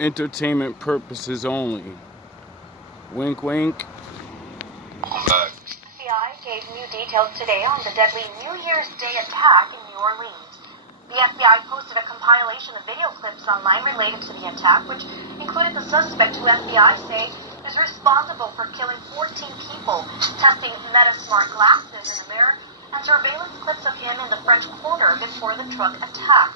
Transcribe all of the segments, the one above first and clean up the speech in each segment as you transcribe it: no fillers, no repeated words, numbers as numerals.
entertainment purposes only. Wink, wink. FBI gave new details today on the deadly New Year's Day attack in New Orleans. The FBI posted a compilation of video clips online related to the attack, which included the suspect who FBI say is responsible for killing 14 people, testing Metasmart glasses in a mirror, and surveillance clips of him in the French Quarter before the truck attack.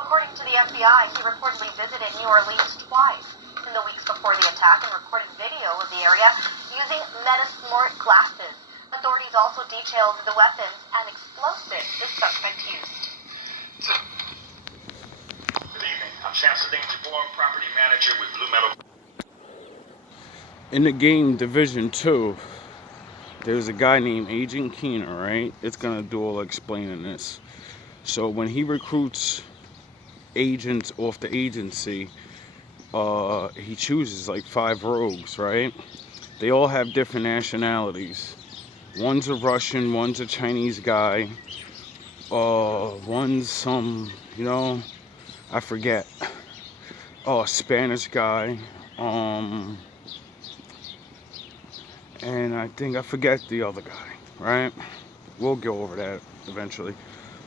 According to the FBI, he reportedly visited New Orleans twice in the weeks before the attack and recorded video of the area using Metasmart glasses. Authorities also detailed the weapons and explosives the suspect used. Good evening. I'm Shamsuddin Jabbar, property manager with Blue Metal. In the game Division 2, there's a guy named Agent Keener, right? It's gonna do all explaining this. So when he recruits agents off the agency, he chooses like 5 rogues, right? They all have different nationalities. One's a Russian, one's a Chinese guy, one's some, I forget. A Spanish guy, and I think I forget the other guy, right? We'll go over that eventually.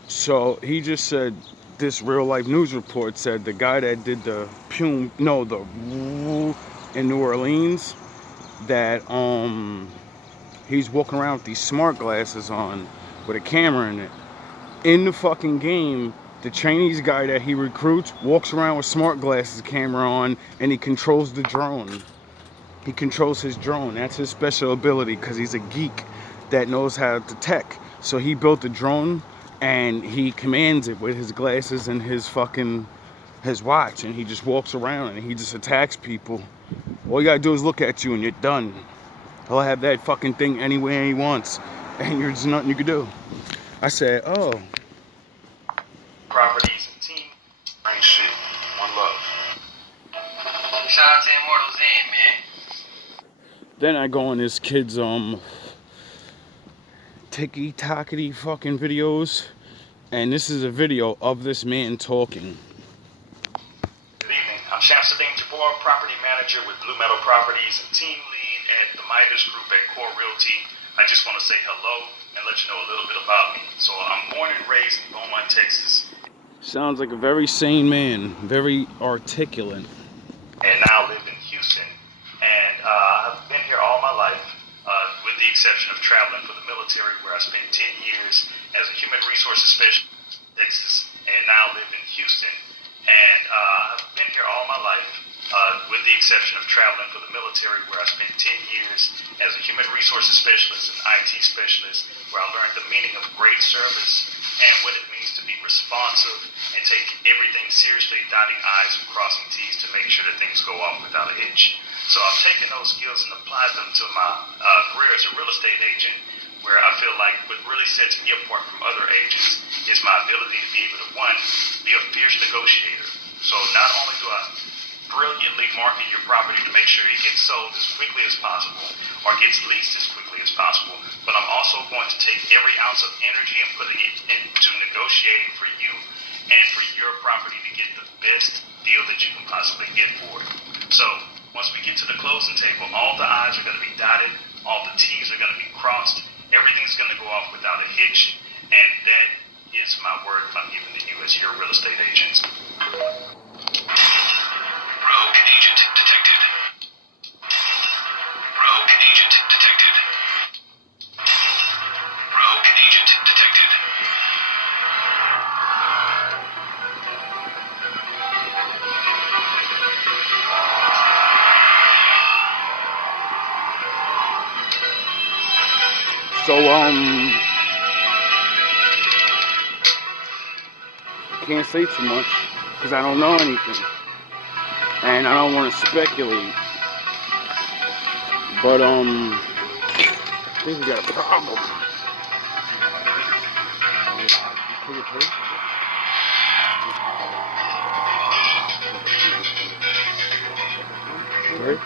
So he just said, this real life news report said the guy that did the in New Orleans, that he's walking around with these smart glasses on with a camera in it. In the fucking game, the Chinese guy that he recruits walks around with smart glasses, camera on, and he controls the drone. He controls his drone. That's his special ability, because he's a geek that knows how to tech. So he built a drone and he commands it with his glasses and his watch, and he just walks around and he just attacks people. All you gotta do is look at you and you're done. He'll have that fucking thing anywhere he wants, and there's nothing you can do. I said, oh. Properties and team. Ain't shit. One love. Shout out to Immortals in, man. Then I go on this kid's ticky-tockety fucking videos, and this is a video of this man talking. Good evening. I'm Shamsuddin Jabbar, property manager with Blue Metal Properties and team lead at the Midas Group at Core Realty. I just want to say hello and let you know a little bit about me. So I'm born and raised in Beaumont, Texas. Sounds like a very sane man, very articulate. And now live in Houston. And I've been here all my life, with the exception of traveling for the military, where I spent 10 years as a human resources specialist in Texas, and now live in Houston. And I've been here all my life, with the exception of traveling for the military, where I spent 10 years as a human resources specialist and IT specialist, where I learned the meaning of great service and what it means to be responsive and take everything seriously, dotting I's and crossing T's to make sure that things go off without a hitch. So I've taken those skills and applied them to my career as a real estate agent, where I feel like what really sets me apart from other agents is my ability to be able to, one, be a fierce negotiator. So not only do I brilliantly market your property to make sure it gets sold as quickly as possible or gets leased as quickly as possible, but I'm also going to take every ounce of energy and putting it into negotiating for you and for your property to get the best deal that you can possibly get for it. So once we get to the closing table, all the I's are going to be dotted, all the T's are going to be crossed, everything's going to go off without a hitch, and that is my word I'm giving to you as your real estate agent. Rogue agent detected. Rogue agent detected. Rogue agent detected. So, can't say too much, because I don't know anything. And I don't want to speculate. But, I think we got a problem. Right?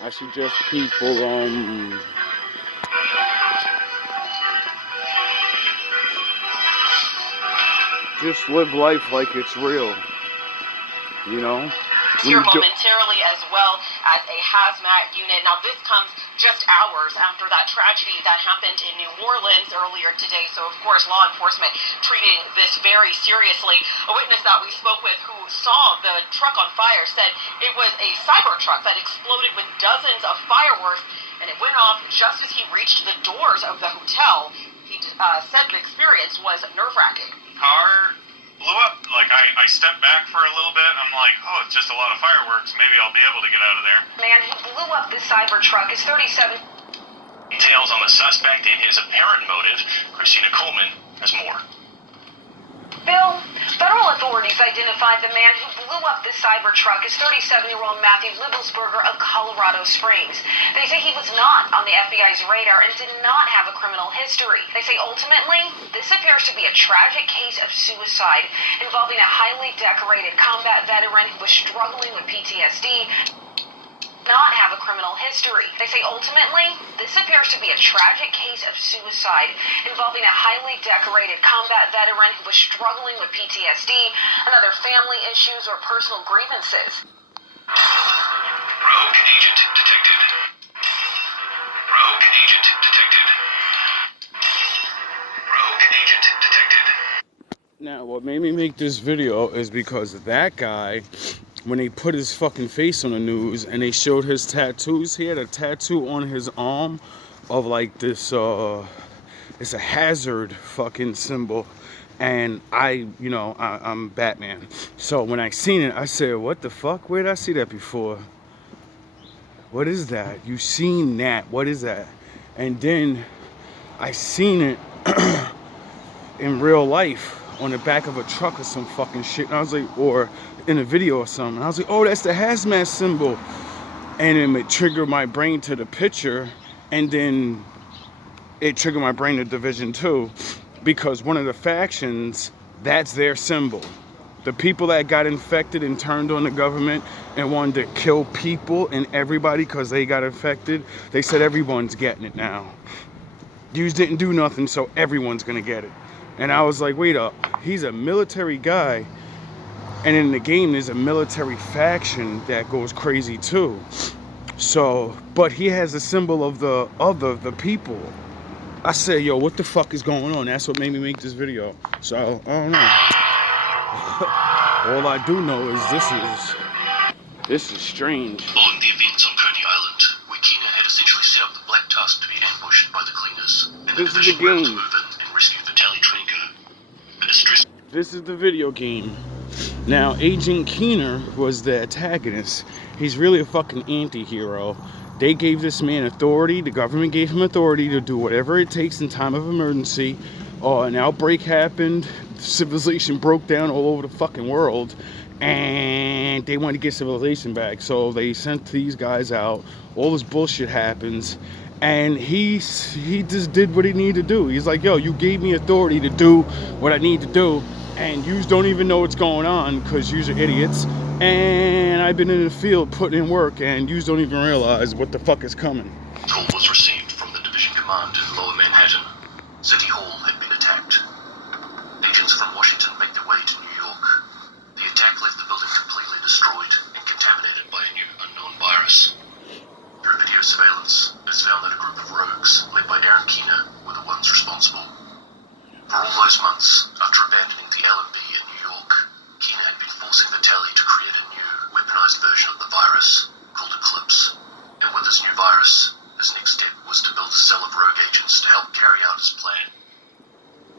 I I suggest people just live life like it's real, you know? Here momentarily, as well as a hazmat unit. Now, this comes just hours after that tragedy that happened in New Orleans earlier today. So, of course, law enforcement treating this very seriously. A witness that we spoke with who saw the truck on fire said it was a cyber truck that exploded with dozens of fireworks, and it went off just as he reached the doors of the hotel. He said the experience was nerve-wracking. Car blew up. Like, I stepped back for a little bit. I'm like, oh, it's just a lot of fireworks. Maybe I'll be able to get out of there. The man who blew up the cyber truck is 37. Details on the suspect and his apparent motive. Christina Coleman has more. Bill, federal authorities identified the man who blew up the cyber truck as 37-year-old Matthew Libelsberger of Colorado Springs. They say he was not on the FBI's radar and did not have a criminal history. They say ultimately, this appears to be a tragic case of suicide involving a highly decorated combat veteran who was struggling with PTSD. Not have a criminal history. They say ultimately, this appears to be a tragic case of suicide involving a highly decorated combat veteran who was struggling with PTSD and other family issues or personal grievances. Rogue agent detected. Rogue agent detected. Rogue agent detected. Now, what made me make this video is because that guy, when they put his fucking face on the news and they showed his tattoos, he had a tattoo on his arm of like this, it's a hazard fucking symbol. And I'm Batman. So when I seen it, I said, what the fuck? Where did I see that before? What is that? You seen that? What is that? And then I seen it in real life on the back of a truck or some fucking shit. And I was like, or in a video or something. And I was like, oh, that's the hazmat symbol. And then it triggered my brain to the picture. And then it triggered my brain to Division 2. Because one of the factions, that's their symbol. The people that got infected and turned on the government and wanted to kill people and everybody because they got infected, they said everyone's getting it now. Yous didn't do nothing, so everyone's gonna get it. And I was like, wait up, he's a military guy, and in the game there's a military faction that goes crazy too. So, but he has a symbol of the people. I said, yo, what the fuck is going on? That's what made me make this video. So, I don't know. All I do know is this is strange. Following the events on Coney Island, where Keener had essentially set up the Black Tusk to be ambushed by the cleaners, and the division were able to move in and rescue Vitaly Trinko. This is the video game. Now, Agent Keener was the antagonist. He's really a fucking anti-hero. They gave this man authority, the government gave him authority to do whatever it takes in time of emergency. An outbreak happened, civilization broke down all over the fucking world, and they wanted to get civilization back. So they sent these guys out, all this bullshit happens, and he just did what he needed to do. He's like, yo, you gave me authority to do what I need to do, and yous don't even know what's going on because yous are idiots. And I've been in the field putting in work, and yous don't even realize what the fuck is coming. Call was received from the division command in Lower Manhattan. City Hall had been attacked. Agents from Washington made their way to New York. The attack left the building completely destroyed and contaminated by a new unknown virus. Through video surveillance, it was found that a group of rogues, led by Aaron Keener, were the ones responsible. For all those months, after abandoning the LMB in New York, Keener had been forcing Vitaly to create a new, weaponized version of the virus, called Eclipse. And with this new virus, his next step was to build a cell of rogue agents to help carry out his plan.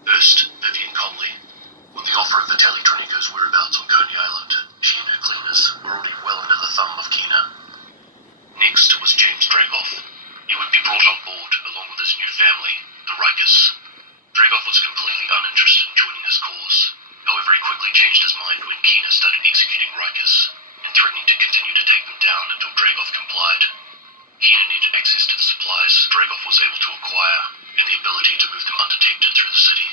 First, Vivian Conley. With the offer of Vitaly Triniko's whereabouts on Coney Island, she and her cleaners were already well under the thumb of Keener. Next was James Dragoff. He would be brought on board along with his new family, the Rikers. Dragoff was completely uninterested in joining his cause. However, he quickly changed his mind when Keener started executing Rikers and threatening to continue to take them down until Dragoff complied. Keener needed access to the supplies Dragoff was able to acquire and the ability to move them undetected through the city.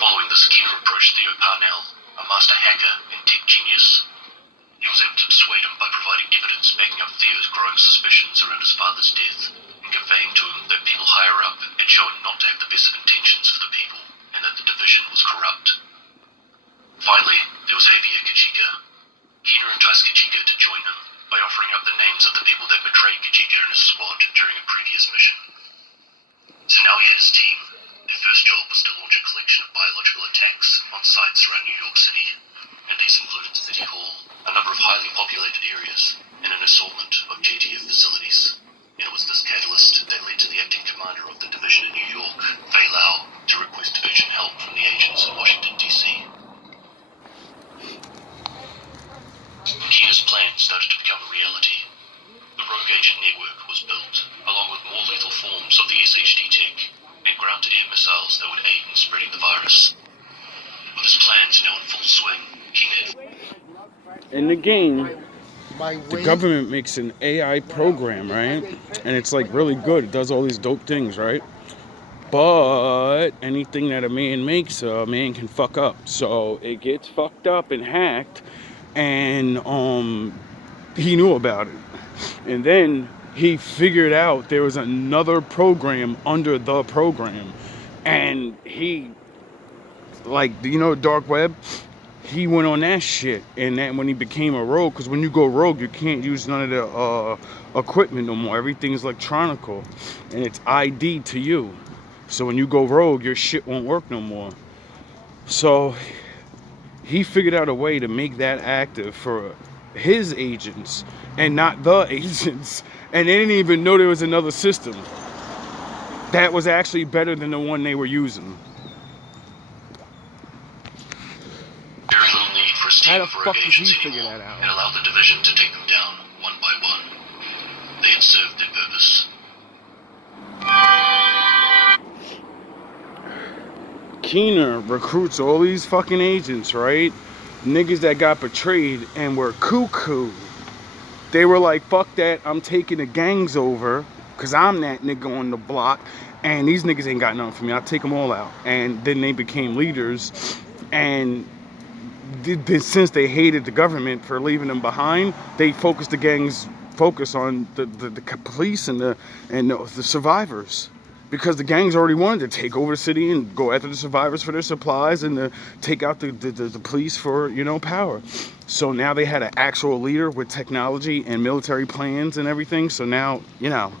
Following this, Keener approached Theo Parnell, a master hacker and tech genius. He was able to persuade him by providing evidence backing up Theo's growing suspicion betrayed Gajika and his squad during a previous mission. So now he had his team. Their first job was to launch a collection of biological attacks on sites around New York City, and these included City Hall, a number of highly populated areas, and an assortment of JTF facilities. And it was this catalyst that led to the acting commander of the division in New York, Fei Lau, to request urgent help from the agents in Washington, D.C. Keena's plan started to become a reality. The rogue agent network was built, along with more lethal forms of the SHD tech, and ground-to-air missiles that would aid in spreading the virus. With his plans now in full swing, Keena... In the game, the government makes an AI program, right? And it's like really good. It does all these dope things, right? But anything that a man makes, a man can fuck up. So it gets fucked up and hacked, and he knew about it. And then he figured out there was another program under the program, and he, like, you know, dark web, he went on that shit. And then when he became a rogue, because when you go rogue, you can't use none of the equipment no more. Everything's electronical, and it's ID to you. So when you go rogue, your shit won't work no more. So he figured out a way to make that active for his agents and not the agents, and they didn't even know there was another system that was actually better than the one they were using. Very little need for a How team the of fuck rogue does agents he figure anymore, that out? and allowed the division to take them down one by one. They had served their purpose. Keener recruits all these fucking agents, right? Niggas that got betrayed and were cuckoo. They were like, fuck that, I'm taking the gangs over, because I'm that nigga on the block, and these niggas ain't got nothing for me. I'll take them all out. And then they became leaders, and since they hated the government for leaving them behind, they focused the gangs on the police and the survivors. Because the gangs already wanted to take over the city and go after the survivors for their supplies and to take out the police for, you know, power. So now they had an actual leader with technology and military plans and everything. So now, you know,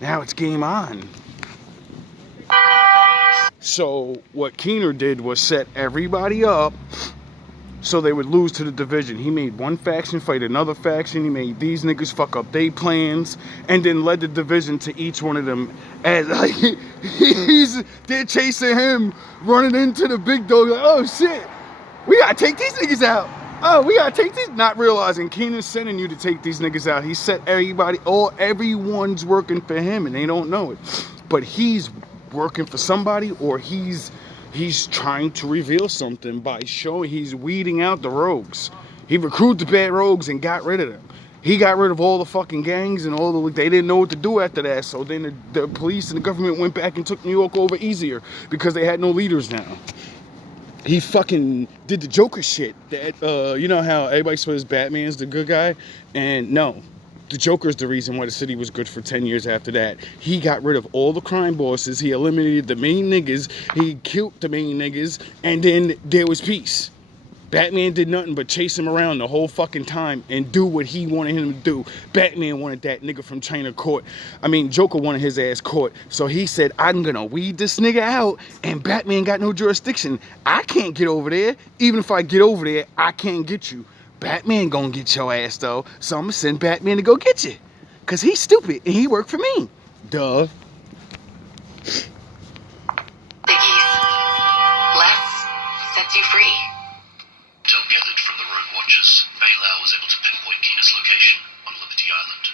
now it's game on. So what Keener did was set everybody up so they would lose to the division. He made one faction fight another faction. He made these niggas fuck up their plans, and then led the division to each one of them. As like, they're chasing him, running into the big dog. Like, oh shit, we gotta take these niggas out. Oh, we gotta take these. Not realizing Keenan's sending you to take these niggas out. He set everybody, everyone's working for him, and they don't know it. But he's working for somebody, or he's trying to reveal something by showing he's weeding out the rogues. He recruited the bad rogues and got rid of them. He got rid of all the fucking gangs and they didn't know what to do after that. So then the police and the government went back and took New York over easier because they had no leaders now. He fucking did the Joker shit. That you know how everybody swears Batman's the good guy, and no. The Joker's the reason why the city was good for 10 years after that. He got rid of all the crime bosses. He eliminated the main niggas. He killed the main niggas. And then there was peace. Batman did nothing but chase him around the whole fucking time and do what he wanted him to do. Batman wanted that nigga from China caught. Joker wanted his ass caught. So he said, I'm gonna weed this nigga out, and Batman got no jurisdiction. I can't get over there. Even if I get over there, I can't get you. Batman gonna get your ass though, so I'm gonna send Batman to go get you. Cause he's stupid and he worked for me. Duh. Biggies. Less sets you free. Intel gathered from the rogue watchers, Fei Lau was able to pinpoint Keena's location on Liberty Island.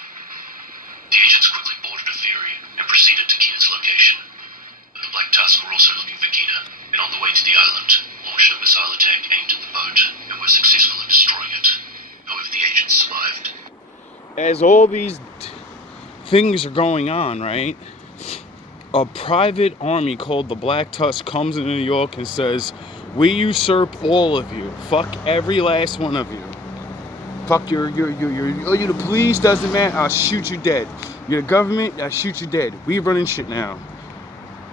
The agents quickly boarded a ferry and proceeded to Keena's location. But the Black Tusk were also looking for Keena, and on the way to the island, launched a missile attack aimed at the boat and were successful in destroying it. However, the agents survived. As all these things are going on, right? A private army called the Black Tusk comes into New York and says, we usurp all of you. Fuck every last one of you. Fuck you're the police, doesn't matter, I'll shoot you dead. You're the government, I'll shoot you dead. We running shit now.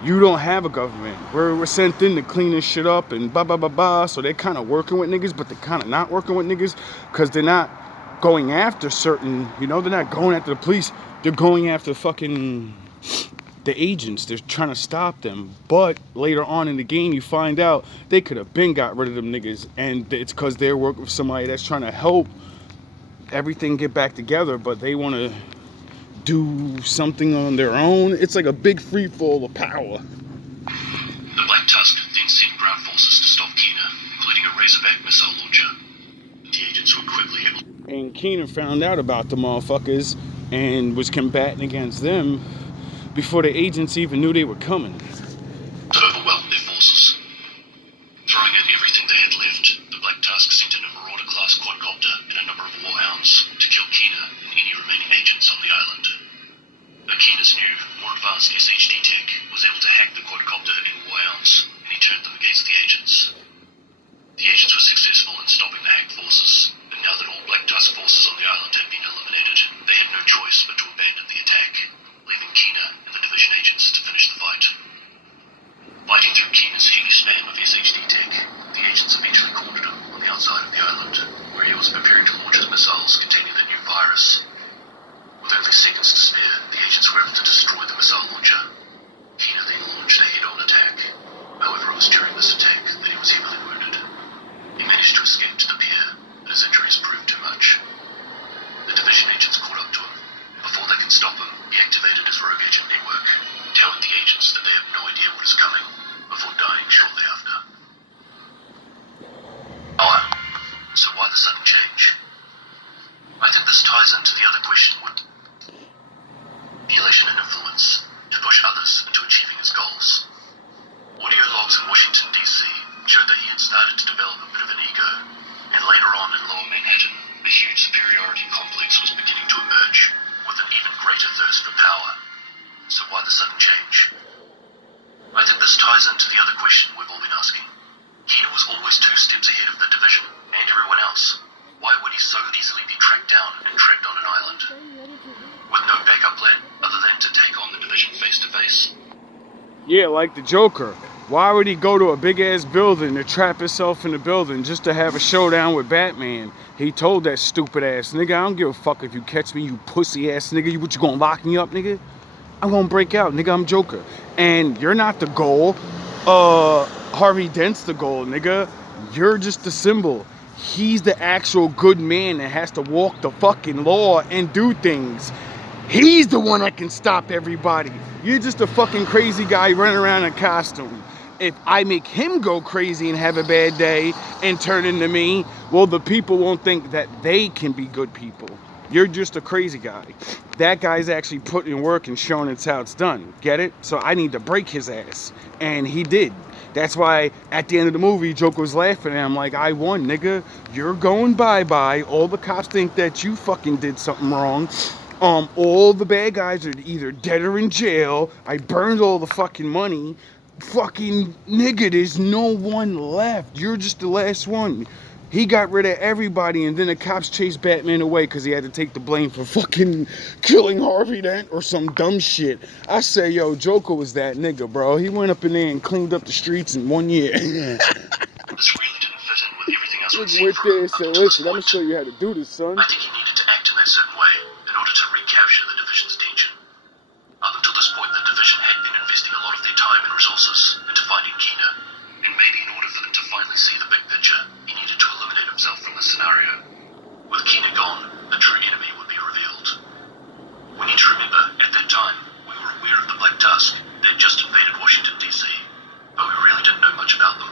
You don't have a government. We're sent in to clean this shit up and blah, blah, blah, blah. So they're kind of working with niggas, but they're kind of not working with niggas because they're not going after certain, they're not going after the police. they're going after fucking the agents. They're trying to stop them. But later on in the game, you find out they could have been got rid of them niggas, and it's because they're working with somebody that's trying to help everything get back together, but they want to do something on their own. It's like a big free fall of power. The Black Tusk then sent ground forces to stop Kina, including a Razorback missile launcher. The agents were quickly able. And Keenan found out about the motherfuckers and was combating against them before the agents even knew they were coming. To overwhelm their forces. Throwing in everything they had left, the Black Tusk sent in a Marauder-class quadcopter and a number of warhounds to kill Kina and any remaining agents on the island. Though Kina's new, more advanced SHD tech was able to hack the quadcopter and warhounds, and he turned them against the agents. The agents were successful in stopping the hacked forces, and now that all Black Tusk forces on the island had been eliminated, they had no choice but to abandon the attack, leaving Kina and the division agents to finish the fight. Fighting through Kina's heavy spam of SHD tech, the agents eventually cornered him on the outside of the island, where he was preparing to launch his missiles containing the new virus. With only seconds to spare, the agents were able to destroy the missile launcher. Kina then launched a head-on attack. However, it was during this attack that he was heavily wounded. He managed to escape to the pier, but his injuries proved too much. The division agents caught up to him. Before they could stop him, he activated his rogue agent network, telling the agents that they have no idea what is coming, before dying shortly after. So why the sudden change? I think this ties into the other question with manipulation and influence to push others into achieving his goals. Audio logs in Washington, D.C. showed that he had started to develop a bit of an ego, and later on in Lower Manhattan, a huge superiority complex was beginning to emerge, with an even greater thirst for power. So why the sudden change? I think this ties into the other question we've all been asking. Kina was always 2 steps ahead of the division and everyone else. Why would he so easily be tracked down and trapped on an island? With no backup plan, other than to take on the division face to face? Yeah, like the Joker. Why would he go to a big-ass building to trap himself in the building just to have a showdown with Batman? He told that stupid-ass nigga, I don't give a fuck if you catch me, you pussy-ass nigga. What, you gonna lock me up, nigga? I'm gonna break out, nigga, I'm Joker. And you're not the goal. Harvey Dent's the goal, nigga. You're just the symbol. He's the actual good man that has to walk the fucking law and do things. He's the one that can stop everybody. You're just a fucking crazy guy running around in a costume. If I make him go crazy and have a bad day and turn into me, well, the people won't think that they can be good people. You're just a crazy guy. That guy's actually putting in work and showing us how it's done. Get it? So I need to break his ass. And he did. That's why at the end of the movie, Joker was laughing at him like, I won, nigga. You're going bye-bye. All the cops think that you fucking did something wrong. All the bad guys are either dead or in jail. I burned all the fucking money. Fucking nigga, there's no one left. You're just the last one. He got rid of everybody, and then the cops chased Batman away because he had to take the blame for fucking killing Harvey Dent or some dumb shit. I say, yo, Joker was that nigga, bro. He went up in there and cleaned up the streets in 1 year. This really didn't fit in with everything else we'd seen Went from there him and up said, until this listen, I'm gonna point. show you how to do this, son. I think he needed to act in that certain way in order to recapture the division's attention. Up until this point, the division had been investing a lot of their time and resources into finding Kina, and maybe in order for them to finally see the big picture, he needed to eliminate himself from the scenario. With Kina gone, the true enemy would be revealed. We need to remember, at that time, we were aware of the Black Tusk. They had just invaded Washington, D.C., but we really didn't know much about them.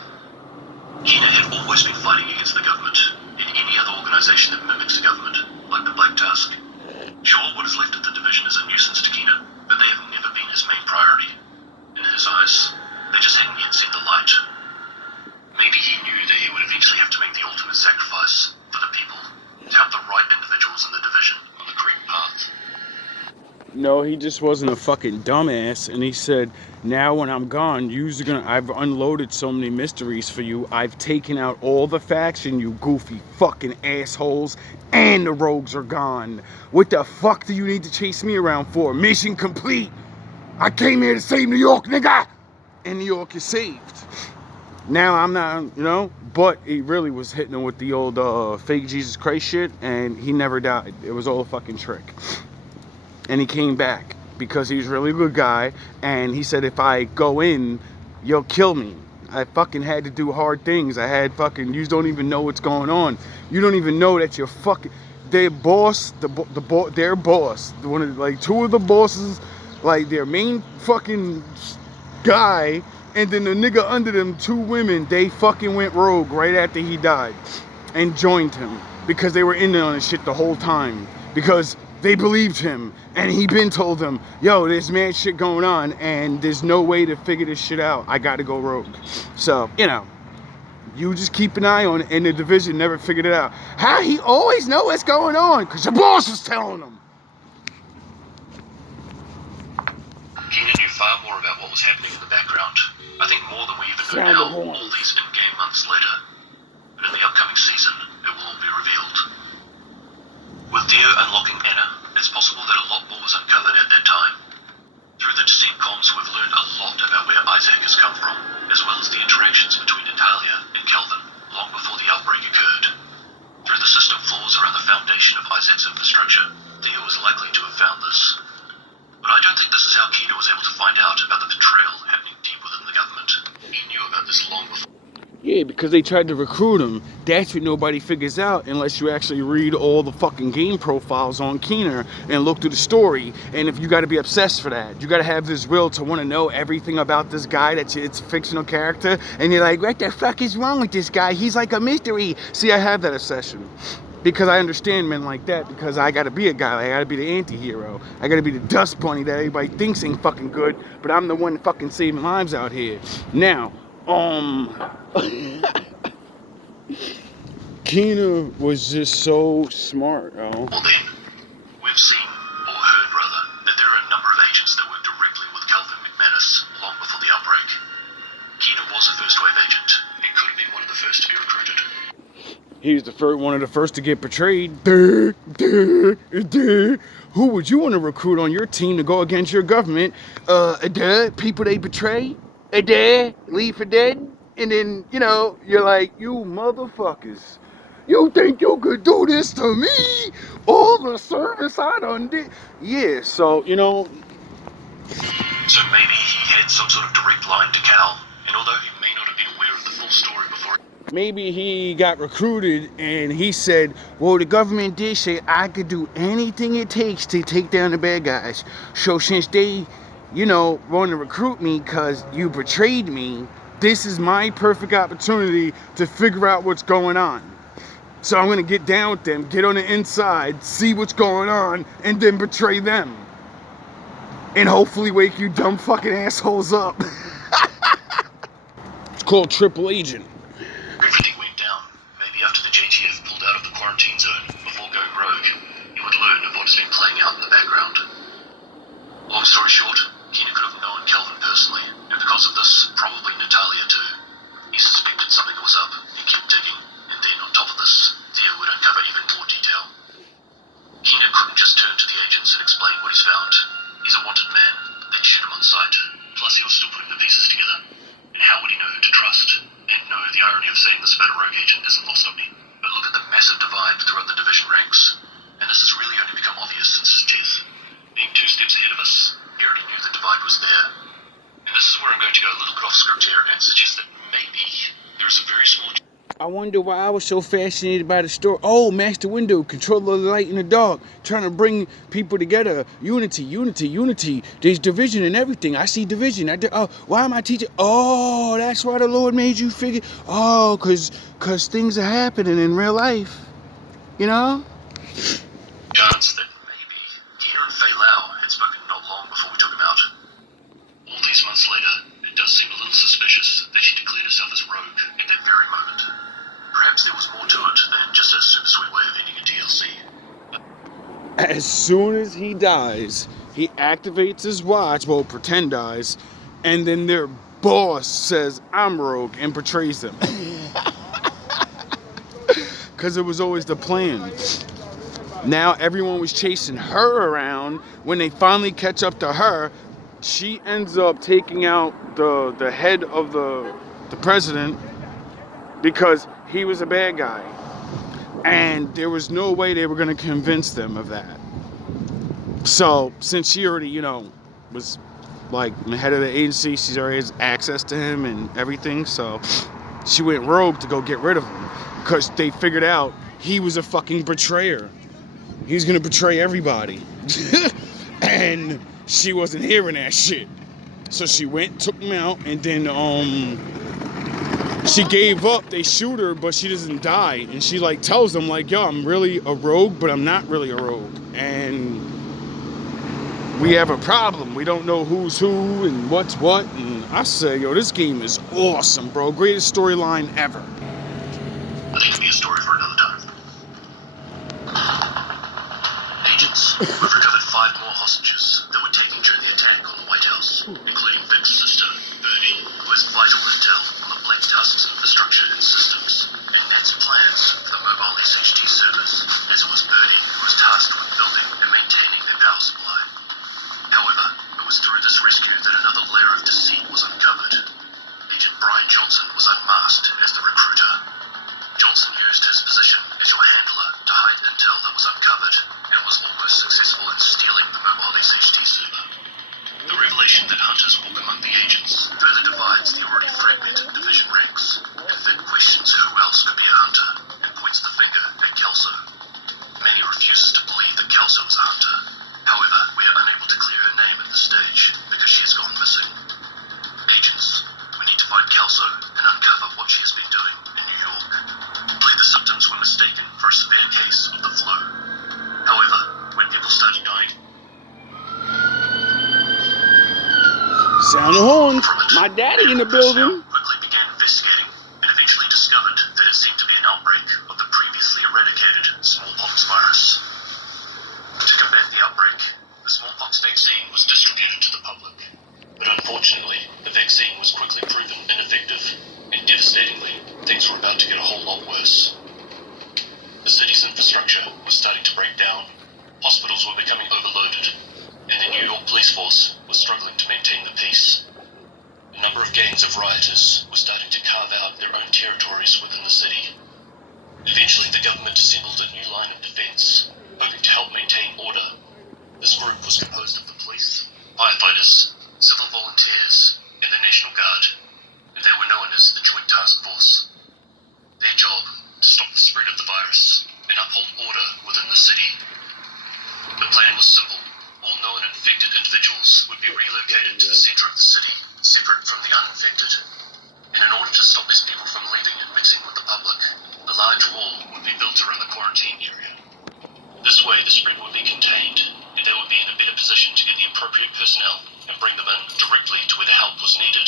Kina had always been fighting against the government, and any other organization that mimics the government, like the Black Tusk. Sure, what is left of the division is a nuisance to Kina, but they have never been his main priority. In his eyes, they just hadn't yet seen the light. Maybe he knew that he would eventually have to make the ultimate sacrifice for the people, to help the right individuals in the division on the correct path. No, he just wasn't a fucking dumbass, and he said, now when I'm gone, I've unloaded so many mysteries for you. I've taken out all the faction, you goofy fucking assholes, and the rogues are gone. What the fuck do you need to chase me around for? Mission complete. I came here to save New York, nigga, and New York is saved. Now I'm not, but he really was hitting him with the old fake Jesus Christ shit, and he never died. It was all a fucking trick. and he came back because he's a really good guy, and he said, if I go in, you'll kill me. I fucking had to do hard things. I had fucking, you don't even know what's going on. You don't even know that you're fucking, their boss, their boss, one of, like, two of the bosses, like their main fucking guy, and then the nigga under them, two women, they fucking went rogue right after he died and joined him because they were in there on his shit the whole time because they believed him, and he been told them, yo, there's mad shit going on and there's no way to figure this shit out. I gotta go rogue. So, you know, you just keep an eye on it, and the division never figured it out. How he always know what's going on? Because your boss was telling him. Keenan knew far more about what was happening in the background. I think more than we even know now, all these in-game months later. But in the upcoming season, it will all be revealed. With Theo unlocking Anna, it's possible that a lot more was uncovered at that time. Through the deceit comms, we've learned a lot about where Isaac has come from, as well as the interactions between Natalia and Kelvin long before the outbreak occurred. Through the system flaws around the foundation of Isaac's infrastructure, Theo is likely to have found this. But I don't think this is how Kino was able to find out about the betrayal happening deep within the government. He knew about this long before. Yeah, because they tried to recruit him. That's what nobody figures out unless you actually read all the fucking game profiles on Keener and look through the story. And if you got to be obsessed for that, you got to have this will to want to know everything about this guy. It's a fictional character, and you're like, what the fuck is wrong with this guy? He's like a mystery. See, I have that obsession because I understand men like that. Because I got to be a guy. I got to be the anti-hero. I got to be the dust bunny that everybody thinks ain't fucking good, but I'm the one fucking saving lives out here. Now. Keena was just so smart, yo. Well then, we've seen, or heard rather, that there are a number of agents that work directly with Kelvin McManus long before the outbreak. Keena was a first-wave agent, and could have been one of the first to be recruited. He was one of the first to get betrayed. Who would you want to recruit on your team to go against your government? People they betray? Leave for dead? And then, you know, you're like, you motherfuckers. You think you could do this to me? All the service I done did. Yeah, so, you know. So maybe he had some sort of direct line to Cal, and although he may not have been aware of the full story before. Maybe he got recruited and he said, well, the government did say I could do anything it takes to take down the bad guys. So since they, you know, want to recruit me because you betrayed me, this is my perfect opportunity to figure out what's going on. So I'm going to get down with them, get on the inside, see what's going on, and then betray them. And hopefully wake you dumb fucking assholes up. It's called Triple Agent. Everything went down. Maybe after the JTF pulled out of the quarantine zone before going rogue, he would learn of what has been playing out in the background. Long story short, Keena could have known Kelvin personally, and because of this, probably Natalia too. He suspected something was up and kept digging, and then on top of this, Theo would uncover even more detail. Keena couldn't just turn to the agents and explain what he's found. He's a wanted man. They'd shoot him on sight. Plus he was still putting the pieces together. And how would he know who to trust? And no, the irony of saying this about a rogue agent isn't lost on me. But look at the massive divide throughout the division ranks. And this has really only become obvious since his death. Being 2 steps ahead of us, he already knew the divide was there. And this is where I'm going to go a little bit off script here and suggest that maybe there's a very small... I wonder why I was so fascinated by the story. Oh, Master Window, control of the light in the dark, trying to bring people together. Unity, unity, unity. There's division in everything. I see division. Why am I teaching? Oh, that's why the Lord made you figure. Oh, because things are happening in real life. You know? Chance that maybe Keena and Fei Lau had spoken not long before we took him out. All these months later, it does seem a little suspicious that she declared herself as rogue at that very moment. Perhaps there was more to it than just a super sweet way of ending a DLC. As soon as he dies, he activates his watch, well, pretend dies, and then their boss says, I'm rogue, and betrays them. Because it was always the plan. Now everyone was chasing her around. When they finally catch up to her, she ends up taking out the head of the president because he was a bad guy. And there was no way they were going to convince them of that. So since she already, you know, was like the head of the agency, she already has access to him and everything. So she went rogue to go get rid of him because they figured out he was a fucking betrayer. He was gonna betray everybody. And she wasn't hearing that shit. So she went, took him out, and then she gave up. They shoot her, but she doesn't die. And she like tells them like, yo, I'm really a rogue, but I'm not really a rogue. And we have a problem. We don't know who's who and what's what. And I say, yo, this game is awesome, bro. Greatest storyline ever. That could be a story for another time. Agents, we've recovered 5 more hostages that were taken during the attack on the White House, including Vic's sister, Bernie, who has vital intel on the Black Tusk's infrastructure and systems, and Nat's plans for the mobile SHD servers, as it was Bernie who was tasked with building and maintaining their power supply. However, it was through this rescue that another layer of deceit was uncovered. Agent Brian Johnson was unmasked as the recruiter. Johnson used his position as your handler to hide intel that was uncovered and was almost successful in stealing the mobile SHD server. The revelation that hunters walk among the agents further divides the already fragmented division ranks, and Vic questions who else could be a hunter and points the finger at Kelso. Manny refuses to believe that Kelso is a hunter. However, we are unable to clear her name at this stage because she has gone missing. Agents, we need to find Kelso and uncover what she has been doing in New York. I believe the symptoms were mistaken for a severe case of the flu. However, when people started dying, Sound the horn. My daddy in the building. quickly began investigating and eventually discovered that it seemed to be an outbreak of the previously eradicated smallpox virus. To combat the outbreak, the smallpox vaccine was distributed to the public. But unfortunately, the vaccine was quickly proven ineffective, and devastatingly, things were about to get a whole lot worse. The city's infrastructure was starting to break down, hospitals were becoming overloaded, and the New York police force was struggling to maintain the peace. A number of gangs of rioters were starting to carve out their own territories within the city. Eventually, the government assembled a new line of defense, hoping to help maintain order. This group was composed of the police, firefighters, civil volunteers, and the National Guard, and they were known as the Joint Task Force. Their job, to stop the spread of the virus and uphold order within the city. The plan was simple. All known infected individuals would be relocated to the center of the city, separate from the uninfected. And in order to stop these people from leaving and mixing with the public, a large wall would be built around the quarantine area. This way, the spread would be contained, and they would be in a better position to get the appropriate personnel and bring them in directly to where the help was needed.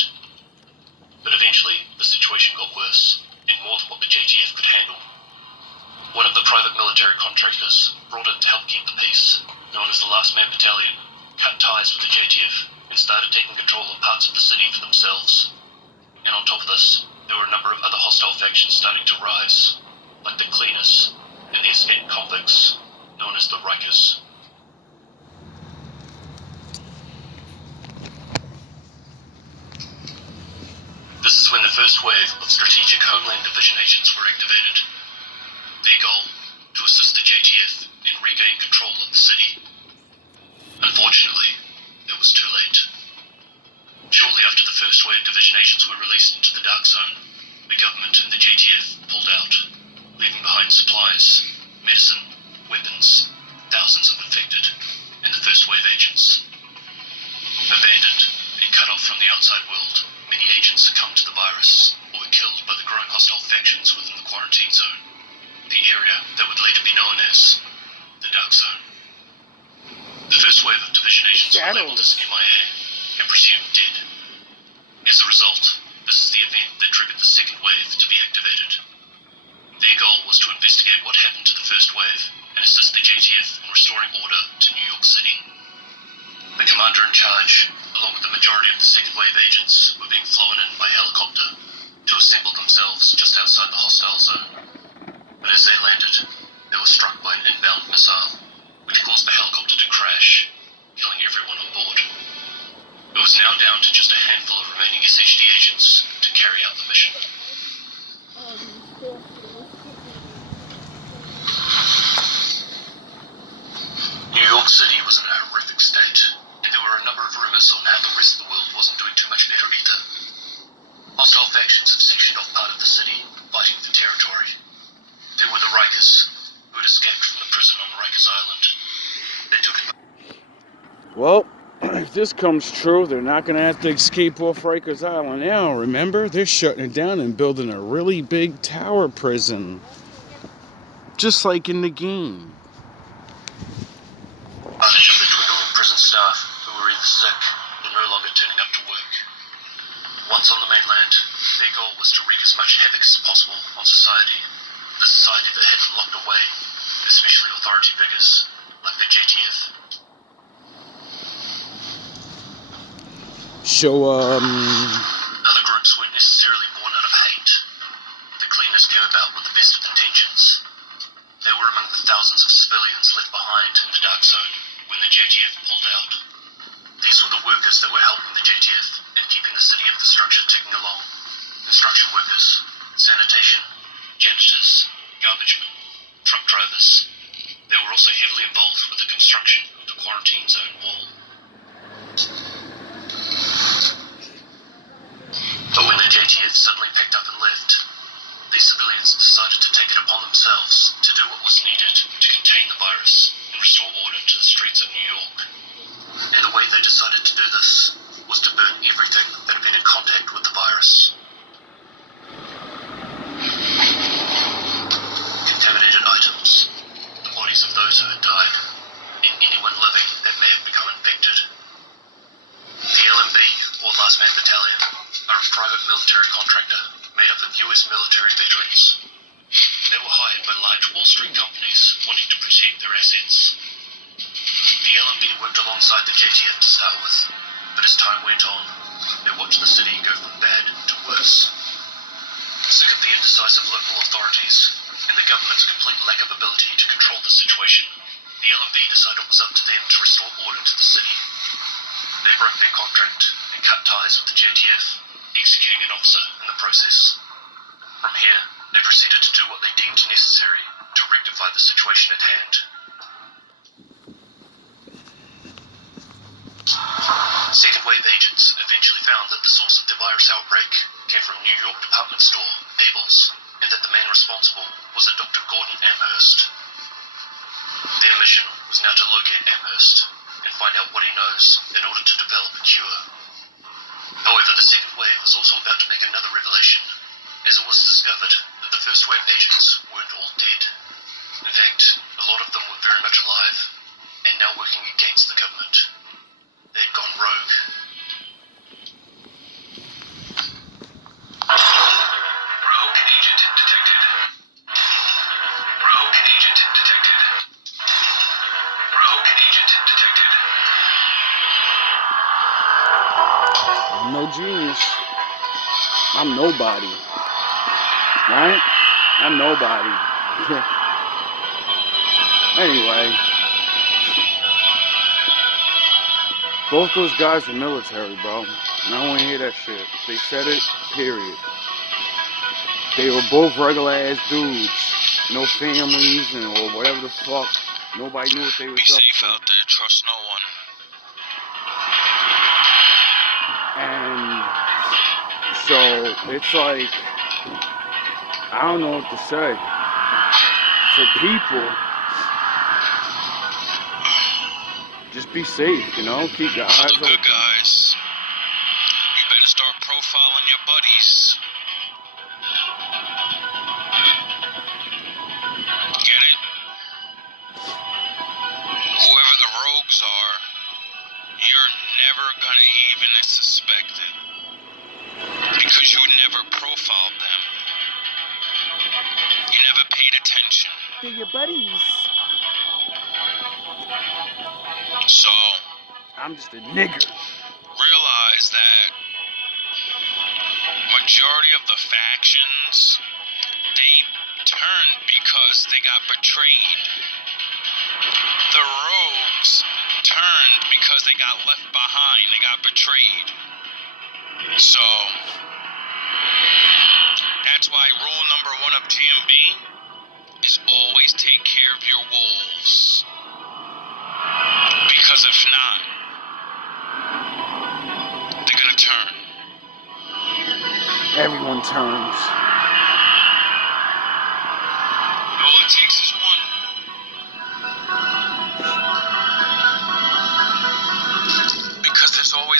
But eventually, the situation got worse, and more than what the JTF could handle. One of the private military contractors brought in to help keep the peace, known as the Last Man Battalion, cut ties with the JTF and started taking control of parts of the city for themselves. And on top of this, there were a number of other hostile factions starting to rise, like the Cleaners and the escaped convicts, known as the Rikers. This is when the first wave of strategic Homeland Division agents were activated. Their goal, to assist the JTF in regain control of the city. Unfortunately, it was too late. Shortly after the first wave division agents were released into the Dark Zone, the government and the JTF pulled out, leaving behind supplies, medicine, weapons, thousands of infected, and the first wave agents. Abandoned and cut off from the outside world, many agents succumbed to the virus or were killed by the growing hostile factions within the quarantine zone. The area that would later be known as the Dark Zone. The first wave of division agents were labeled as MIA and presumed dead. As a result, this is the event that triggered the second wave to be activated. Their goal was to investigate what happened to the first wave and assist the JTF in restoring order to New York City. The commander in charge, along with the majority of the second wave agents, were being flown in by helicopter to assemble themselves just outside the hostile zone. But as they landed, they were struck by an inbound missile, which caused the helicopter to crash, killing everyone on board. It was now down to just a handful of remaining SHD agents to carry out the mission. New York City was in a Well, if this comes true, they're not going to have to escape off Rikers Island now. Remember, they're shutting it down and building a really big tower prison. Just like in the game. Advantage of the dwindling prison staff who were either sick or no longer turning up to work. Once on the mainland, their goal was to wreak as much havoc as possible on society. The society that had them locked away, especially authority figures like the JTF. So, Other groups weren't necessarily born out of hate. The cleaners came about with the best of intentions. They were among the thousands of civilians left behind in the dark zone when the JTF pulled out. These were the workers that were helping the JTF in keeping the city infrastructure ticking along. Construction workers, sanitation, janitors, garbage men, truck drivers. They were also heavily involved with the construction of the quarantine zone wall. But when the JTF suddenly picked up and left, these civilians decided to take it upon themselves to do what was needed to contain the virus and restore order to the streets of New York. And the way they decided to do this was to burn everything that had been in contact with the virus. Contaminated items, the bodies of those who had died, and anyone living that may have become infected. The LMB, or Last Man Battalion, are a private military contractor made up of US military veterans. They were hired by large Wall Street companies wanting to protect their assets. The LMB worked alongside the JTF to start with, but as time went on, they watched the city go from bad to worse. Sick of the indecisive local authorities and the government's complete lack of ability to control the situation, the LMB decided it was up to them to restore order to the city. They broke their contract and cut ties with the JTF, executing an officer in the process. From here, they proceeded to do what they deemed necessary to rectify the situation at hand. Second wave agents eventually found that the source of the virus outbreak came from New York department store Abel's, and that the man responsible was a Dr. Gordon Amherst. Their mission was now to locate Amherst and find out what he knows in order to develop a cure. However, the second wave was also about to make another revelation, as it was discovered that the first wave agents weren't all dead. In fact, a lot of them were very much alive, and now working against the government. They'd gone rogue. Rogue agent detected. Rogue agent detected. Rogue agent detected. I'm no genius. I'm nobody. Right? I'm nobody. Anyway. Both those guys were military, bro. And I don't want to hear that shit. They said it, period. They were both regular ass dudes. No families and or whatever the fuck. Nobody knew what they was Be up safe to. out there, trust no one. And so it's like, I don't know what to say. For people, just be safe, you know? Keep your For eyes the good open. guys, you better start profiling your buddies. Get it? Whoever the rogues are, you're never gonna even suspect it. Because you never profiled them. You never paid attention. They're your buddies. So, I'm just a nigger. realize that majority of the factions, they turned because they got betrayed. The rogues turned because they got left behind. They got betrayed. So, that's why rule number 1 of GMB is always take care of your wolves. Because if not, they're gonna turn. Everyone turns. All it takes is one.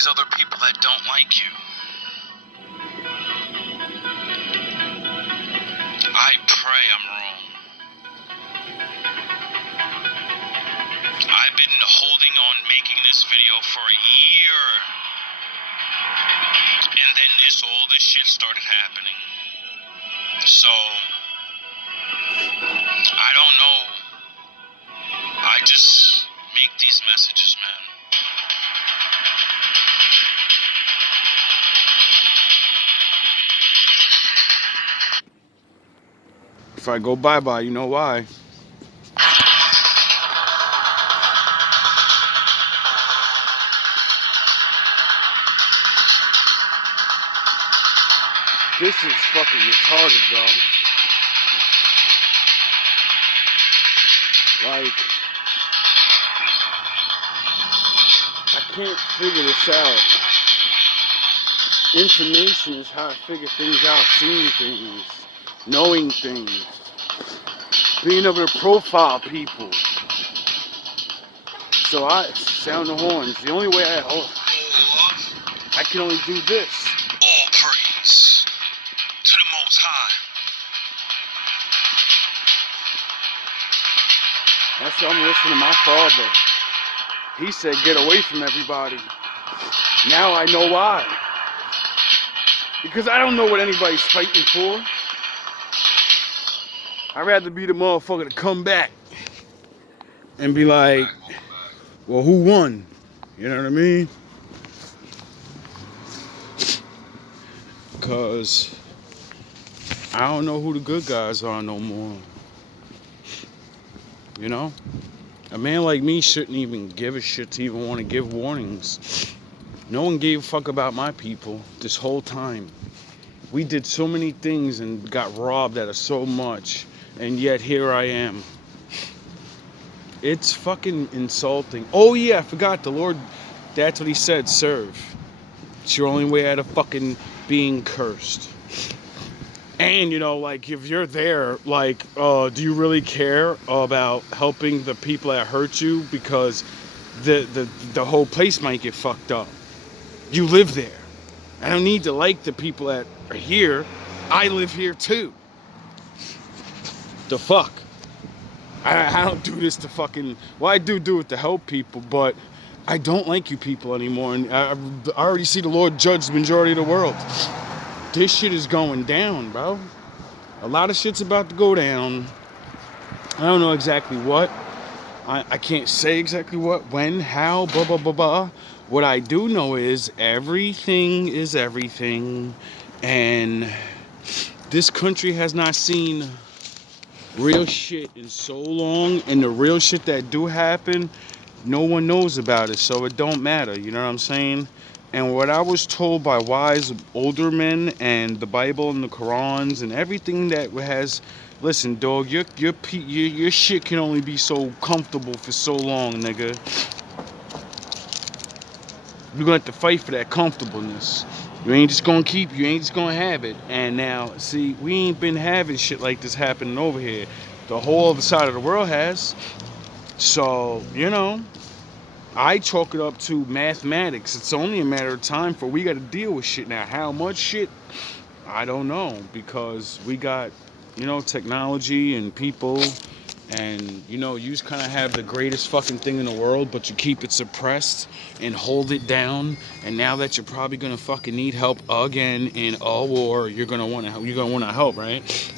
these other people that don't like you. I pray I'm wrong. I've been holding on making this video for a year. And then all this shit started happening. So, I don't know. I just make these messages, man. If I go bye-bye, you know why. This is fucking retarded, bro. Like, I can't figure this out. Information is how I figure things out, seeing things, knowing things, being able to profile people. So I sound the horns. The only way I can only do this. All praise to the Most High. That's why I'm listening to my father. He said, get away from everybody. Now I know why. Because I don't know what anybody's fighting for. I'd rather be the motherfucker to come back and be like, well, who won? You know what I mean? Because I don't know who the good guys are no more. You know? A man like me shouldn't even give a shit to even want to give warnings. No one gave a fuck about my people this whole time. We did so many things and got robbed out of so much, and yet here I am. It's fucking insulting. Oh yeah, I forgot, the Lord, that's what he said, serve. It's your only way out of fucking being cursed. And, you know, like, if you're there, like, do you really care about helping the people that hurt you? Because the whole place might get fucked up. You live there. I don't need to like the people that are here. I live here too. The fuck? I don't do this to fucking... Well, I do it to help people, but I don't like you people anymore. And I already see the Lord judge the majority of the world. This shit is going down, bro. A lot of shit's about to go down. I don't know exactly what. I can't say exactly what, when, how, blah, blah, blah, blah. What I do know is everything is everything. And this country has not seen real shit in so long. And the real shit that do happen, no one knows about it. So it don't matter, you know what I'm saying? And what I was told by wise older men and the Bible and the Qurans and everything that has, listen, dog, your shit can only be so comfortable for so long, nigga. You're gonna have to fight for that comfortableness. You ain't just gonna have it. And now, see, we ain't been having shit like this happening over here. The whole other side of the world has. So, you know, I chalk it up to mathematics. It's only a matter of time for we got to deal with shit now. How much shit? I don't know, because we got, you know, technology and people, and, you know, you just kind of have the greatest fucking thing in the world, but you keep it suppressed and hold it down. And now that you're probably gonna fucking need help again in a war, you're gonna want to help, right?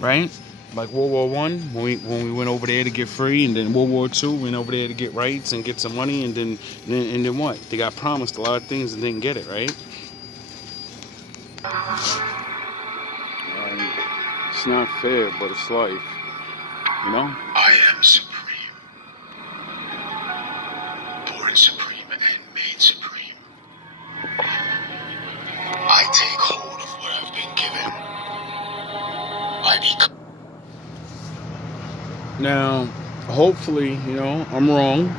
Right? Like World War I, when we went over there to get free, and then World War II, we went over there to get rights and get some money, and then what? They got promised a lot of things and didn't get it, right? And it's not fair, but it's life, you know? I am supreme. Born supreme and made supreme. I take hold of what I've been given. I become... Now, hopefully, you know, I'm wrong,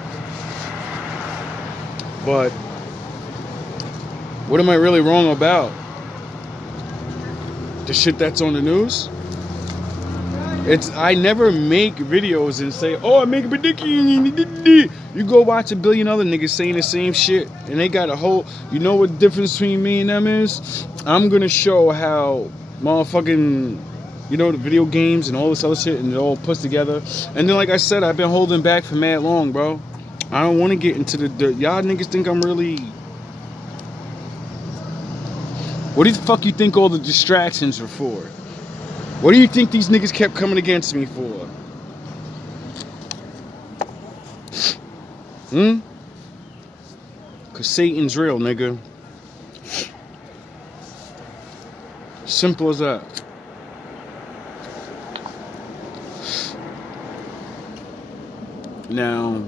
but what am I really wrong about? The shit that's on the news? I never make videos and say, oh, I make a prediction. You go watch a billion other niggas saying the same shit, and they got a whole. You know what the difference between me and them is? I'm gonna show how motherfucking, you know, the video games and all this other shit, and it all puts together. And then, like I said, I've been holding back for mad long, bro. I don't want to get into the dirt. Y'all niggas think I'm really. What do the fuck you think all the distractions are for? What do you think these niggas kept coming against me for? Cause Satan's real, nigga. Simple as that. Now,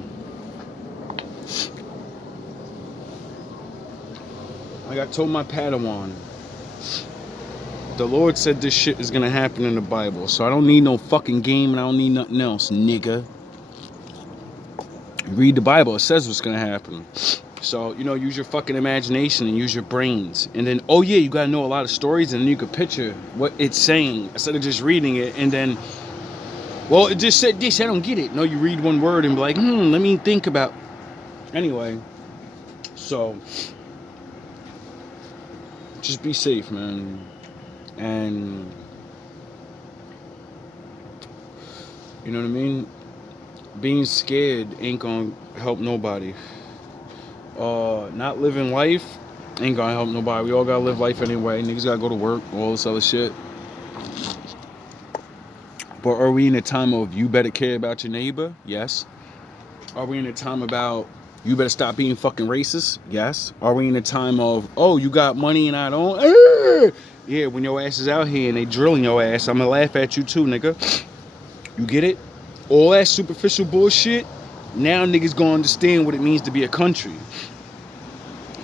like I told my Padawan, the Lord said this shit is gonna happen in the Bible, so I don't need no fucking game and I don't need nothing else, nigga. You read the Bible, it says what's gonna happen. So, you know, use your fucking imagination and use your brains. And then, oh yeah, you gotta know a lot of stories, and then you could picture what it's saying instead of just reading it and then, well, it just said this, I don't get it. No, you read one word and be like, let me think about. Anyway, so just be safe, man. And you know what I mean? Being scared ain't gonna help nobody. Not living life ain't gonna help nobody. We all gotta live life anyway. Niggas gotta go to work, all this other shit. But are we in a time of you better care about your neighbor? Yes. Are we in a time about you better stop being fucking racist? Yes. Are we in a time of, oh, you got money and I don't? Yeah, when your ass is out here and they drilling your ass, I'm gonna laugh at you too, nigga. You get it? All that superficial bullshit, now niggas gonna understand what it means to be a country.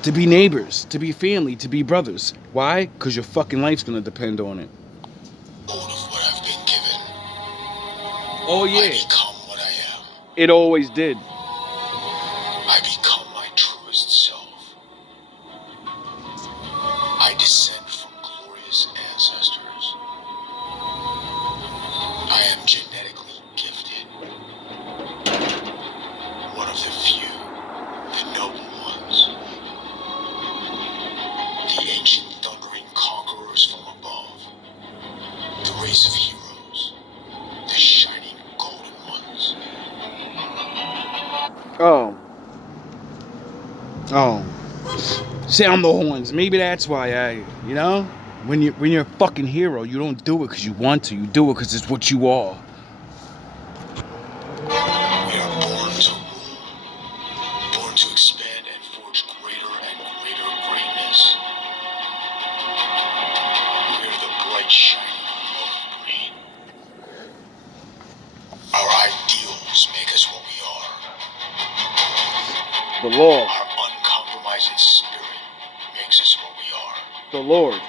To be neighbors, to be family, to be brothers. Why? Because your fucking life's gonna depend on it. All of what I've been given. Oh yeah. I become what I am. It always did. I become my truest self. I descend from glorious ancestors. I am genetically gifted. One of the few, the noble ones. The ancient thundering conquerors from above. The race of heroes. The shining golden ones. Oh. Sound the horns. Maybe that's why you know? When you're a fucking hero, you don't do it because you want to. You do it because it's what you are. We are born to rule. Born to expand and forge greater and greater greatness. We are the bright shining glowing green. Our ideals make us what we are. The Lord. Our uncompromising spirit makes us what we are. The Lord.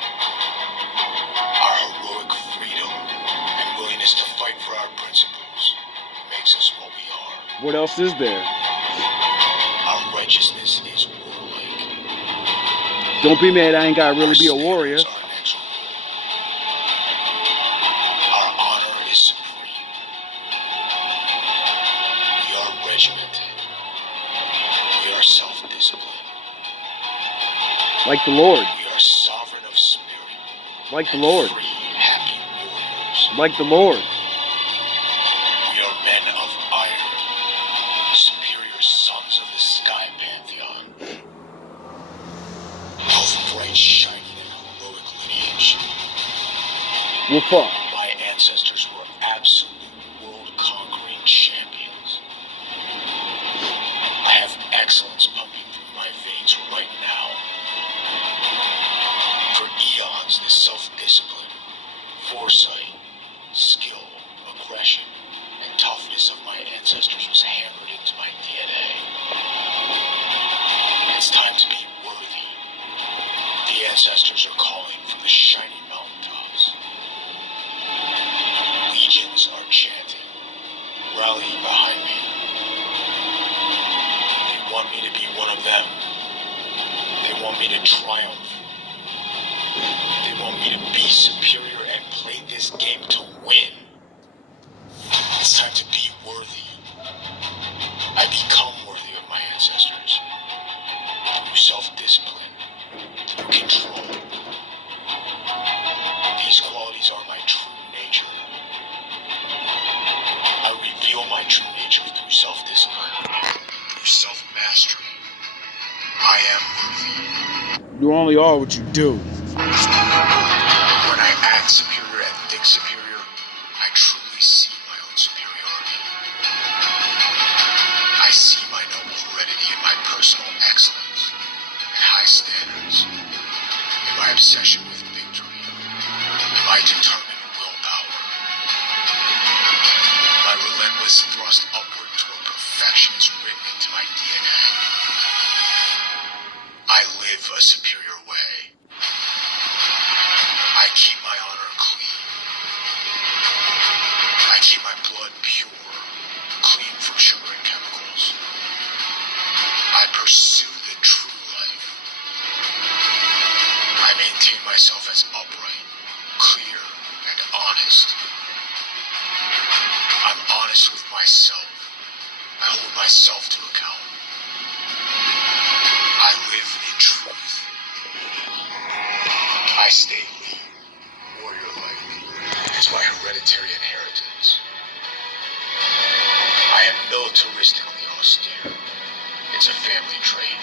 Our heroic freedom and willingness to fight for our principles makes us what we are. What else is there? Our righteousness is warlike. Don't be mad I ain't gotta really be a warrior. Our standards are inexorable. Our honor is supreme. We are regimented. We are self-disciplined. Like the Lord. We are sovereign of spirit. Like the and Lord. Free, happy warriors. Like the Lord. We are men of iron. Superior sons of the sky pantheon. Of bright, shining, and heroic lineage. Well, fuck. My ancestors were absolute world-conquering champions. I have excellence pumping through my veins right now. For eons, the self-discipline, foresight, skill, aggression, and toughness of my ancestors was hammered into my DNA. It's time to be worthy. The ancestors are calling from the shining mountaintops. Legions are chanting, rallying behind me. They want me to be one of them. They want me to triumph. They want me to be superior and play this game to win. It's time to be worthy. I become worthy through self-mastery, I am worthy. You only are what you do. When I act superior and think superior, I truly see my own superiority. I see my noble heredity in my personal excellence and high standards, in my obsession with victory, in my determined willpower, my relentless thrust upward toward perfection is written into my DNA. I live a superior way. I keep my honor clean. I keep my blood pure, clean from sugar and chemicals. I pursue the true life. I maintain myself as upright, clear, and honest. I'm honest with myself. I hold myself to account. I live in truth. I stay lean, warrior-like. It's my hereditary inheritance. I am militaristically austere. It's a family trait.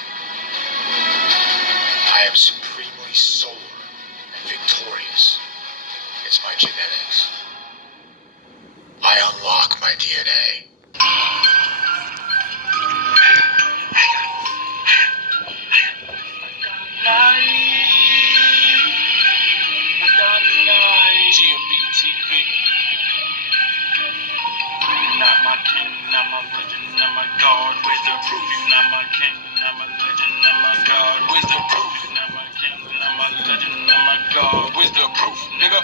I am supremely solar and victorious. It's my genetics. I unlock my DNA. GMB TV. Not my king, not my legend, not my god. Where's the proof? Not my king, not my legend, not my god. Where's the proof? Not my king, not my legend, not my god. Where's the proof, nigga?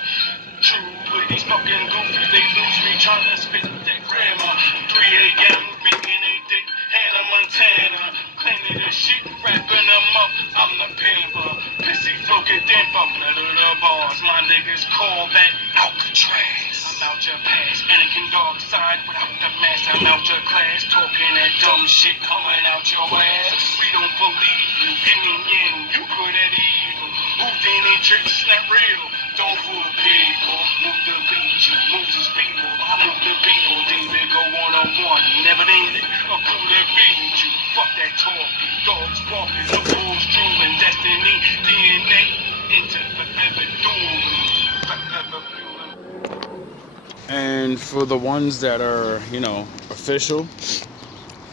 True with these fucking goofies, they lose me trying to spit that grammar. 3 a.m. beating a dick, Hannah Montana. Cleaning the shit, wrapping them up. I'm the pamper. Pissy flow get damper. Middle of the bars, my niggas call that Alcatraz. I'm out your past, Anakin dark side without the mask. I'm out your class, talking that dumb shit coming out your ass. We don't believe you, yin and yang, you good at evil. Houdini tricks not real, don't fool the people. Move the beat, you move these people. I move the people, David go one-on-one. Never needed a fool to beat you. Fuck that talk, dogs barking, the bulls drooling. Destiny, DNA, into forever doom. Forever fueling. And for the ones that are, official,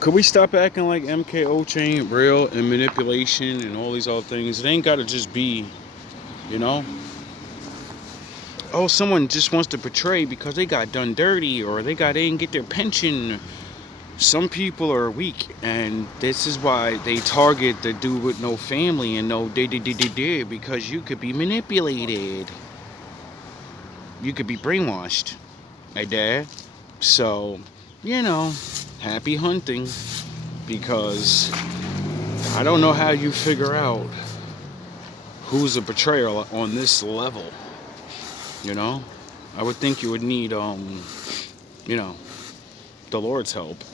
could we stop acting like MKO ain't real and manipulation and all these other things? It ain't gotta just be, oh, someone just wants to portray because they got done dirty or they didn't get their pension. Some people are weak, and this is why they target the dude with no family and no because you could be manipulated. You could be brainwashed. My dad. So, happy hunting, because I don't know how you figure out who's a betrayer on this level. I would think you would need, the Lord's help.